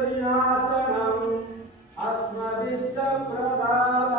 अस्मशत्रुविनाशनम् अस्मदिष्टप्रदानम्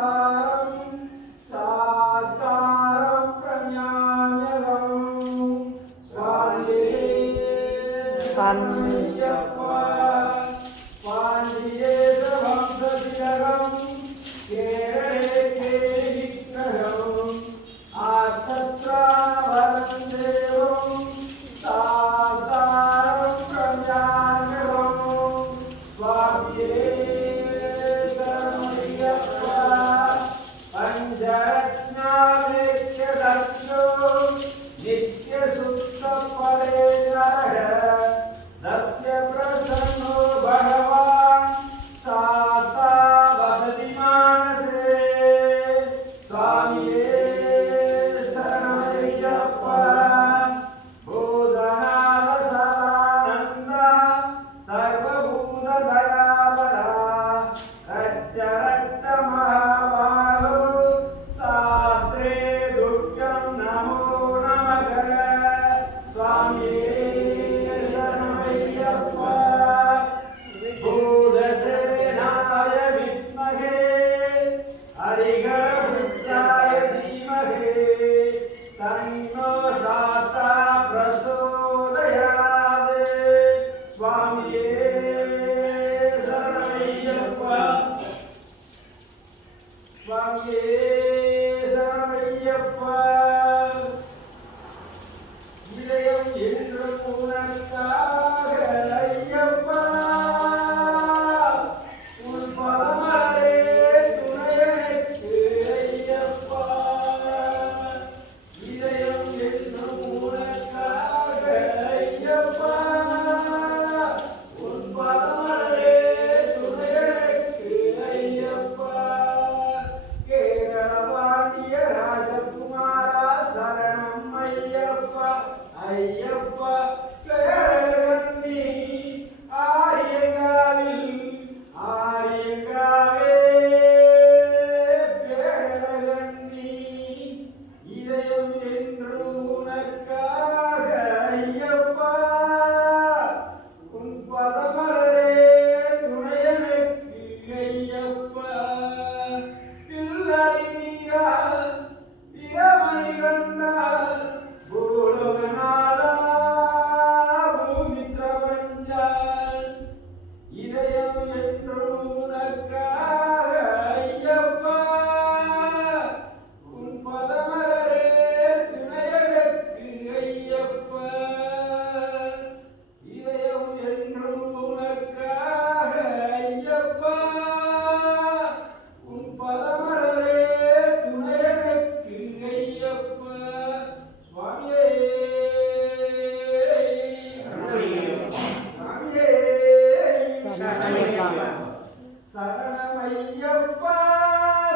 சரணமையப்பா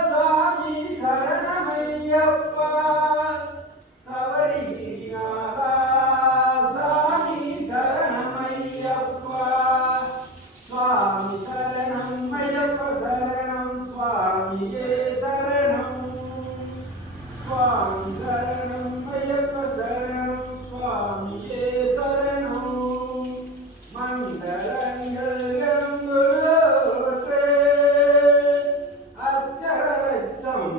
சாமி சரணமையப்பா சபரிநாதா சாமி சரணமையப்பா சுவாமி சரணம் ஐயப்ப சரணம் சுவாமியே சரணம் சுவாமி சரணம் ஐயப்ப சரணம் சுவாமியே சரணம் மங்களங்கள்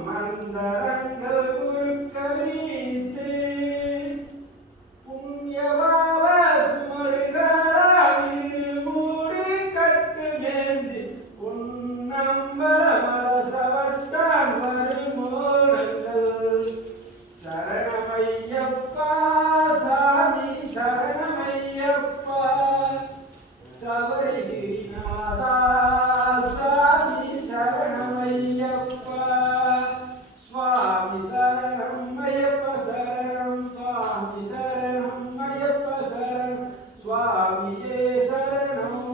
மந்தரங்கள் குருக்களீத்து புண்ணியவாவ சுமரிகாவில் மூடி கட்டு நேர்ந்து உன்னம்பரமரசவட்டான் வருமோடங்கள் சரணமையப்பா சாமி சரணமையப்பா சபரிநாதா சாமி சரணமையப்பா சுவாமி சரணம் ஐயப்ப சரணம் சுவாமி சரணம் ஐயப்ப சரணம் சுவாமியே சரணம்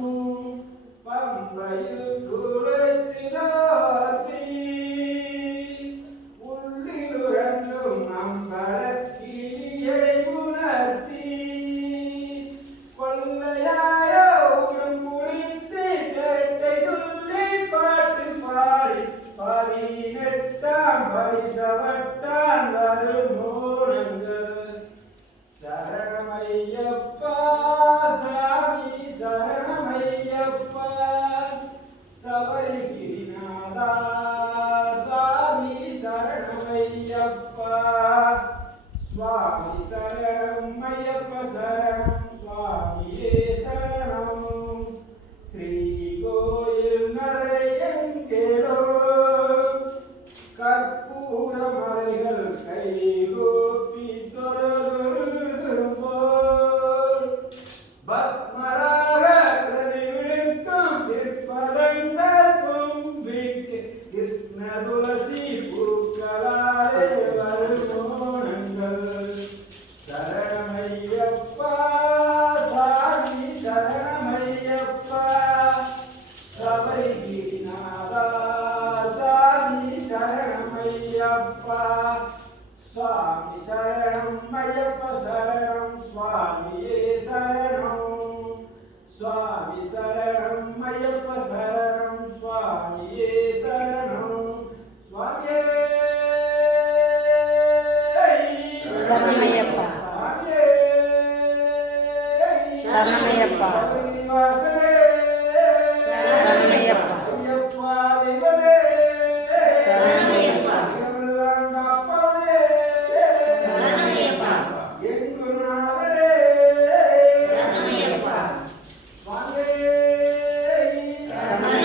பம்பையில் குறைச்சிலோத்தி உள்ளிலுறங்கும் நம்பரக்கியை உணர்த்தி கொள்ளையாயோ உடன் குறித்து கேட்டை துள்ளி பாட்டு பாடி பதினெட்டாம் பரிசவட்டான் வருமோனங்கள் சரணமையப்பா சாமி சரணமையப்பா சபரிநாதா சாமி சரணமையப்பா சுவாமி சரணம் ஐயப்ப சரணம் சுவாமியே சரணம் ஸ்ரீ கோயில் நரையங்கேளோ கற்பூர மலைகள் கைகூப்பி தொடரும்போல் பத்மராக பிரதிவிழுக்கும் திருப்பதங்கள் கும்பிட்டு கிருஷ்ண துளசி பூக்களாலே வருமோனங்கள் சரணமையப்பா சாமி சரணமையப்பா சபரிநாதா சரணமையப்பா சுவாமி சரணம் ஐயப்ப சரணம் சுவாமியே சரணம் சுவாமி சரணம் ஐயப்ப சரணம் சுவாமியே சரணம் சுவாமியே சரணமையப்பா சுவாமியே சரணமையப்பா